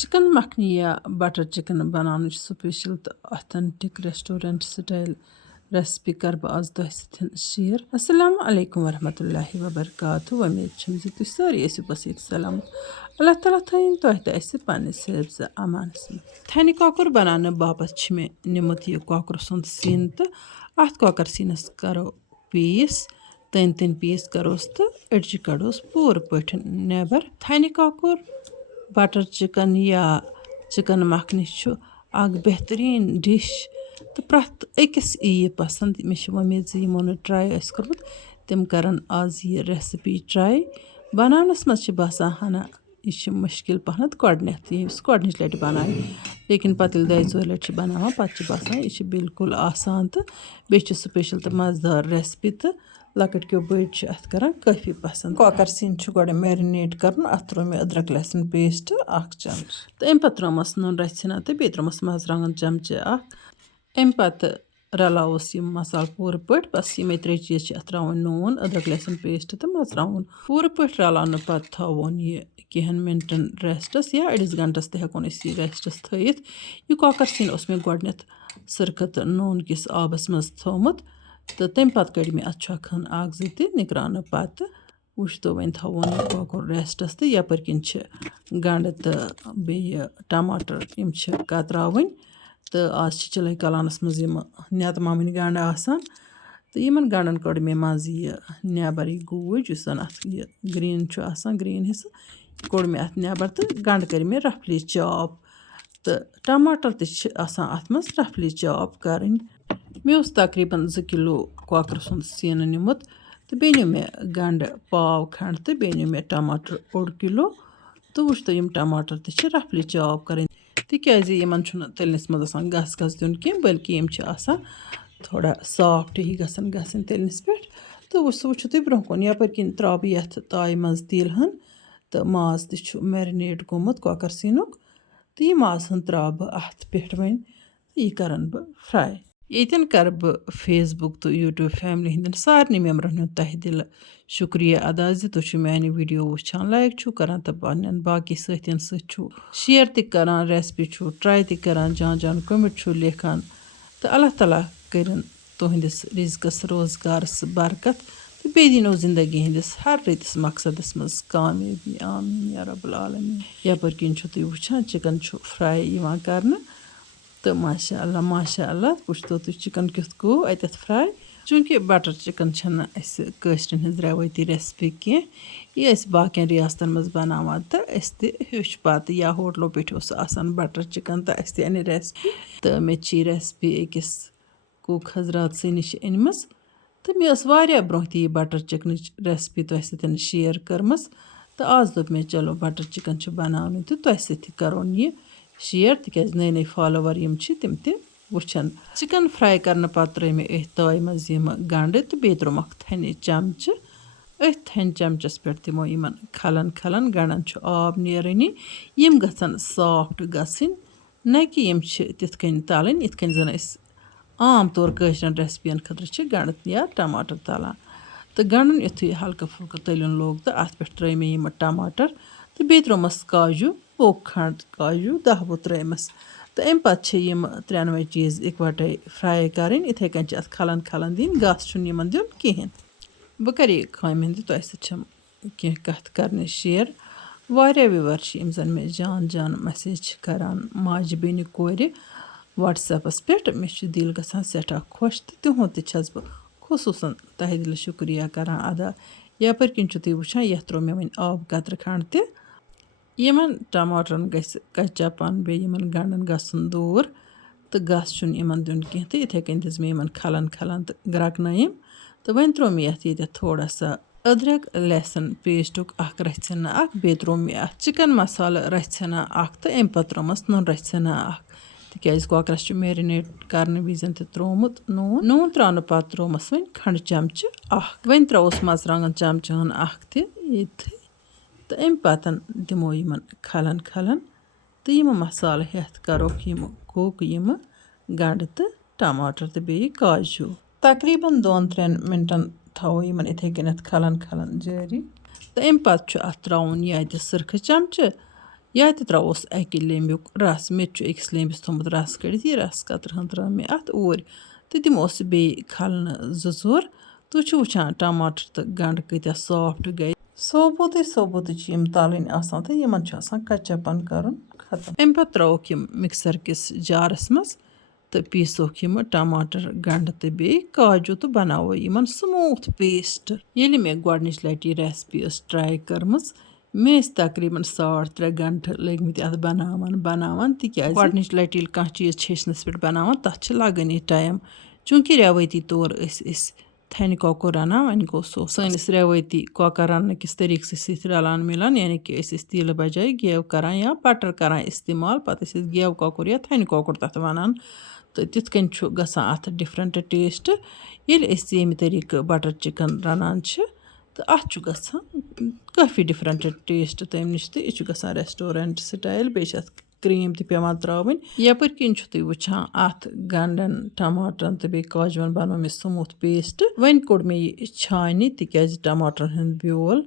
Chicken makhani या butter chicken बनाने special तो ऑथेंटिक रेस्टोरेंट स्टाइल रेसिपी कर बह आज तुह सतन शेयर। अस्सलाम वालेकुम वरहमतुल्लाहि वबरकातुहू। उम्मीद छम ज तुह सारी ऐसी बसीत सलाम। अल्लाह ताला थयन तुह तो ऐसे पानी हिफ्ज़ अमानस में। थनि कॉकर बनाने बाबत मे निमुत यह कॉकर सुंद सीन तो अत कॉकर सीनस करो पीस तन पीस करोस तो अड़चि कड़ोस पूर पठ नेबर। थनि कॉकर बटर चिकन या चिकन मखनी बेहतरीन डिश तो प्रत अकिस यी पसंद। मे उम्मीद यमो न ट्राई कर्मुत तम करन आज यह रेसिपी ट्राई। बनानस मज बसान हना यह मुश्किल पहनत गॉडनिच लट बनाए लेकिन पत दो चोर लट बनाना पत बसान यह बिल्कुल आसान तो बे स्पेशल तो मज़ेदार रेसिपी तो लकट क्यों बड़ अत करान काफ़ी पसंद। कॉकर सीन गोड़े मैरिनेट कर अत त्रो मे अदरक लहसुन पेस्ट 1 चमच तो अम पे त्रोमस नुन रचना तो बे त्रोमस मर्चुवांगन चमचे अम पे रलावस यम मसाल पूर पट बस यमे 3 चीज़ अत त्रावन नून अदरक लहसुन पेस्ट तो मर्चुवांगन पूर पट रलान पे थवन यह कहन मिनटन रेस्टस या अड़िस घंटस तहन यह रेस्टस थयित। यह कॉकर सीन मे गोडनेथ सरकत नून किस आबस मज थोमुत तो तम पे कड़ मे अत खन 1-2 तह निकरान पत वुच तो वन थवन यह कॉकर रेस्टस तो यपर किन गंड तो बे टमाटर यम कतरावन तो आज चिलई कलानस मज नेतमावन गंड आसान तो यमन गंडन कड़ मे मज यह नेबर यह गूज उस अत यह ग्रीन ग्रीन हिस्स कोड़ मे अत नेबर तो गंड कर मे रफली चॉप तो टमाटर अत मज रफली चॉप करें। मे तकरीबन 2 किलो कॉकर सुंद सीन निमुत तो बे नु मे गंड पाव खंड तो बे नु मे टमाटर 1 किलो तो वुच तो यम टमाटर तो रफली चॉप करें तिकाज यमन तलनस मज गस गस दिन कह बल्कि यम थोड़ा सॉफ्ट ही गसन तलनस पे तो वुचो तुम ब्रोह कुन यपर किन त्रा बह ये ताय मज तिल हन तो माज तो मैरिनेट गोमुत कॉकर सीनुक तो यह माज हन त्रा बह अत पे वन यह करन बह फ्राई। यन कर बह फेसबुक तो यूट्यूब फैमिली हंदन सारे मेम्बरन हूँ तह दिल शुक्रिया अदा तुम मानी वीडियो वुचान लाइक करान तो पन्न बाकी साथियन शेयर तरान रेसिपी ट्राई तरान जान जान कमेंट लेखान तो अल्लाह ताला करन तुहंदिस रिज़्कस रोजगारस बरकत तो बे दिनो जिंदगी हंदिस हर रतिस मकसदस मज कामयाबी आमीन या रब्बुल आलमीन। यपर किन तुम वुचान चिकन फ्राई कर तो माशाअल्लाह वुच तो तुम चिकन क्युथ गो अत फ्राई चूँकि बटर चिकन कशरन हज रवायती रेसिपी कह यह बाकियन रियासतन मज बनावान तो हेच पत या होटलों पे बटर चिकन तो अस अन रेसिपी तो मे रेसिपी अकिस कुक हजरात से नश अनम तो मे ब्रोह ती बटर चिकन रेसिपी तुह सतन शेयर करमस तो आज दोप मे चलो बटर चिकन बनाने तो तुह सत करोन यह शेयर तिकाज नई नई फॉलोवर यम तम त वुचन। चिकन फ्राई करने पत त्रे मे ताय मज यम गंड तो बे त्रोमक थने चमच थन चमचस पे दिमो यमन खलन खलन गंडन आब नेरनी यम गसन सॉफ्ट गसन न कि यम तिथ कन तलन इत कन जन आम तौर कशरन रेसिपियन खतर गंड या टमाटर तलान तो गंडन युथु हल्का फुल्का तलन लोग तो अत पे त्रे मे यम टमाटर तो बे त्रोमस काजू पोक खंड काजू 10 त्रेमस तो अम पे यम 3 चीज़ इकवटे फ्राई करें इथे कन अत खलन खलन दिन गस दिन कहें। बह कर काम हंद तुह सम कह कत करने शेयर वारिया व्यूवर जन मे जान जान मैसेज करान माज बेनि कोर व्हाट्सएपस पे मे दिल गसान सठा खुश तो तिहुद तस बह खसूसन तह दिल शुक्रिया करान अदा। यपर किन तुम वुचान यह त्रो मे वन आब कतर खंड त यमन टमाटरन कच्चापन बे यमन गंडन गसन दूर तो गस यमन दिन कह तो इथे कन दिस मे यमन खलन खलन तो ग्रकनयम तो वन त्रो मे ये थोड़ा सा अदरक लहसुन पेस्टुक रचना बे त्रो मे चिकन मसाल रचना तो अम पे त्रोमस नुन रचना तिकाज कॉकरस मैरिनेट करने विजन त्रोमुत नून त्रान पत त्रोमस वन खंड चमच वन त्रोस मर्चुवांगन चमचहन ये तो अम पतन दिमो यमन खलन खलन तो यम मसाल हेथ करोक यम कुक यम गंड तो टमाटर तो बे काजू तकरीबन 2-3 मिनटन थो यमन इथे कन खलन खलन जारी तो अम पे अत त्रावन यह सरख चमच या तہِ ترٛاوہوس اَکہِ لیٚمبیُک رَس مےٚ تہِ چھُ أکِس لیٚمبِس تھوٚمُت رَس کٔڑِتھ یہِ رَس قطرٕ ہن ترٛٲو مےٚ اَتھ اوٗرۍ تہٕ دِمہوس بیٚیہِ کھَلنہٕ 2-4 تُہۍ چھِو وٕچھان ٹماٹر تہٕ گنٛڈٕ کۭتیاہ سافٹ گٔے ثوبوٗتٕے چھِ یِم تَلٕنۍ آسان تہٕ یِمن چھُ آسان کَچاپن کَرُن ختم اَمہِ پَتہٕ ترٛاووکھ یِم مِکسر کِس جارس منٛز تہٕ پیٖسوکھ یِمہٕ ٹماٹر گنٛڈٕ تہٕ بیٚیہِ کاجوٗ تہٕ بناوو یِمن سموٗتھ پیسٹ ییٚلہِ مےٚ گۄڈنِچ لٹہِ یہِ ریسپی ٲس ٹراے کٔرمٕژ مےٚ ٲسۍ تقریٖبن 3.5 گنٛٹہٕ لٔگمٕتۍ اَتھ بناوان تِکیازِ گۄڈنِچ لٹہِ ییٚلہِ کانٛہہ چیٖز چھٔچنَس پٮ۪ٹھ بناوان تَتھ چھِ لگٲنی ٹایم چوٗنٛکہِ رٮ۪وٲتی طور ٲسۍ أسۍ تھنہِ کۄکُر رَنان وۄنۍ گوٚو سُہ سٲنِس رٮ۪وٲتی کۄکر رَننہٕ کِس طٔریٖقسٕے سۭتۍ رَلان مِلان یعنی کہِ أسۍ ٲسۍ تیٖلہٕ بجاے گیو کران یا بٹر کران اِستعمال پتہٕ ٲسۍ أسۍ گیو کۄکُر یا تھنہِ کۄکُر تَتھ وَنان تہٕ تِتھ کٔنۍ چھُ گژھان اَتھ ڈِفرَنٹ ٹیسٹ ییٚلہِ أسۍ ییٚمہِ طٔریٖقہٕ بٹر چِکن رَنان چھِ تہٕ اَتھ چھُ گژھان کٲفی ڈِفرَنٹ ٹیسٹ تَمہِ نِش تہٕ یہِ چھُ گژھان ریسٹورنٹ سٹایل بیٚیہِ چھِ اَتھ کرٛیٖم تہِ پیٚوان ترٛاوٕنۍ یَپٲرۍ کِنۍ چھُو تُہۍ وٕچھان اَتھ گنٛڈن ٹماٹرن تہٕ بیٚیہِ کاجوٗوَن بنوو مےٚ سموٗتھ پیسٹ وۄنۍ کوٚڑ مےٚ یہِ چھانہِ تِکیازِ ٹماٹرن ہُنٛد بیول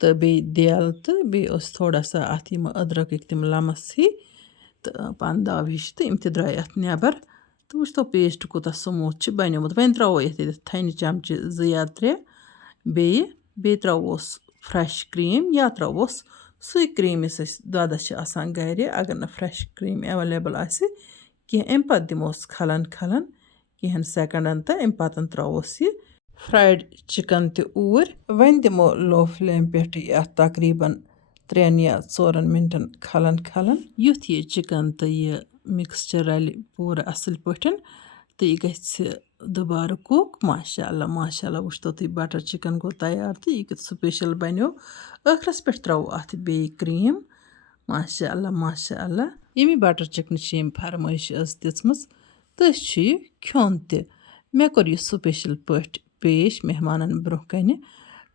تہٕ بیٚیہِ دٮ۪ل تہٕ بیٚیہِ ٲس تھوڑا سا اَتھ یِم أدرَکٕکۍ تِم لَمس ہی تہٕ پَنداو ہِش تہٕ یِم تہِ درٛاے اَتھ نٮ۪بر تہٕ وٕچھتو پیسٹ کوٗتاہ سموٗتھ چھُ بنیومُت وۄنۍ ترٛاوو یَتھ تھنہِ چمچہِ 2 یا 3 بیٚیہِ ترٛاووس فرٛٮ۪ش کرٛیٖم یا ترٛاووس سُے کرٛیٖم یُس اَسہِ دۄدَس چھِ آسان گرِ اگر نہٕ فرٛٮ۪ش کرٛیٖم ایویلیبل آسہِ کینٛہہ اَمہِ پَتہٕ دِموس کھلن کینٛہَن سٮ۪کنڈن تہٕ اَمہِ پَتہٕ ترٛاووس یہِ فرٛایڈ چِکن تہِ اوٗرۍ وۄنۍ دِمو لو فلیم پٮ۪ٹھ یَتھ تقریٖبن 3 یا 4 مِنٹن کھلن یُتھ یہِ چِکن تہٕ یہِ مِکسچر رَلہِ پوٗرٕ اَصٕل پٲٹھۍ تہٕ یہِ گژھِ دُبارٕ کُک ماشاء اللہ وٕچھتو تُہۍ بٹر چِکن گوٚو تیار تہٕ یہِ کیُتھ سُپیشل بنیو ٲخرس پٮ۪ٹھ ترٛاوو اَتھ بیٚیہِ کرٛیٖم ماشاء اللہ ییٚمہِ بٹر چِکنٕچ چھِ ییٚمہِ فرمٲیش ٲس دِژمٕژ تٔسۍ چھُ یہِ کھیوٚن تہِ مےٚ کوٚر یہِ سُپیشل پٲٹھۍ پیش مہمانن برونٛہہ کنہِ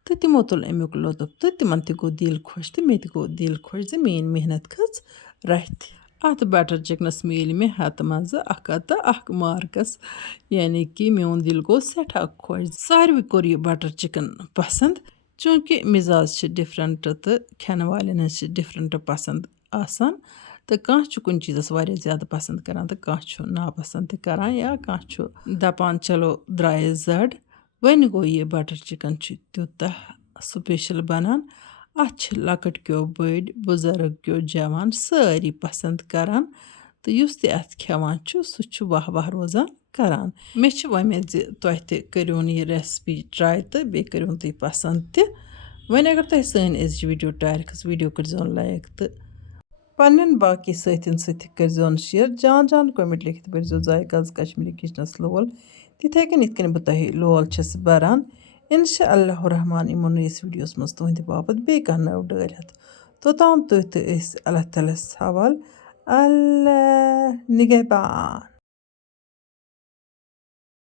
تہٕ تِمو تُل امیُک لُطف تہٕ تِمن تہِ گوٚو دِل خۄش تہٕ مےٚ تہِ گوٚو دِل خۄش زِ میٲنۍ محنت کھٔژ رَتھِ اَتھ بٹر چِکنس میلہِ مےٚ 100 منٛزٕ 101 مارکس یعنی کہِ میون دِل گوٚو سٮ۪ٹھاہ خۄش ساروٕے کوٚر یہِ بٹر چِکن پسنٛد چوٗنٛکہِ مِزاز چھِ ڈِفرَنٹ تہٕ کھٮ۪نہٕ والٮ۪ن ہٕنٛز چھِ ڈِفرَنٹ پسنٛد آسان تہٕ کانٛہہ چھُ کُنہِ چیٖزَس واریاہ زیادٕ پسنٛد کران تہٕ کانٛہہ چھُ ناپسنٛد تہِ کران یا کانٛہہ چھُ دپان چلو درٛایس زڈ وۄنۍ گوٚو یہِ بٹر چِکن چھُ تیوٗتاہ سُپیشل بنان اَتھ چھِ لۄکٕٹۍ کیو بٔڑۍ بُزرٕگ کیو جوان سٲری پسنٛد کران تہٕ یُس تہِ اَتھ کھٮ۪وان چھُ سُہ چھُ واہ روزان کران مےٚ چھِ وۄمید زِ تۄہہِ تہِ کٔرِوُن یہِ ریسپی ٹراے تہٕ بیٚیہِ کٔرِوُن تُہۍ پسنٛد تہِ وۄنۍ اگر تۄہہِ سٲنۍ أزِچ ویٖڈیو ٹارِ کھٔژ ویٖڈیو کٔرۍزیون لایک تہٕ پنٛنٮ۪ن باقٕے سۭتٮ۪ن سۭتۍ تہِ کٔرۍزیون شِیر جان کومٮ۪نٛٹ لیکھِتھ بٔرۍزیو ذایقاز کشمیٖری کِچنَس لول تِتھَے کٔنۍ یِتھ کٔنۍ بہٕ تۄہہِ لول چھَس بَران اِنشاء اللہ الرحمان یِمو نٔیِس ویٖڈیوَس منٛز تُہٕنٛدِ باپتھ بیٚیہِ کانٛہہ نٔو ڈٲلۍ ہٮ۪تھ توٚتام تُہۍ تہٕ أسۍ اللہ تعالیٰ ہَس حوال اللہ نِگہبان